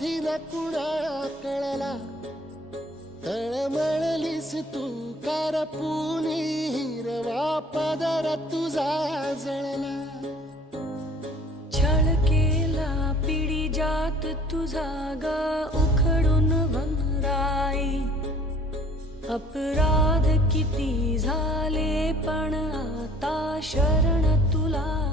न कुणा कळला. तळमळलीस तू करपुनी हिरवा पदर तुझा जळला. छळ केला पिढी जात तुझा ग उखडून वनराई. अपराध किती झाले पण आता शरण तुला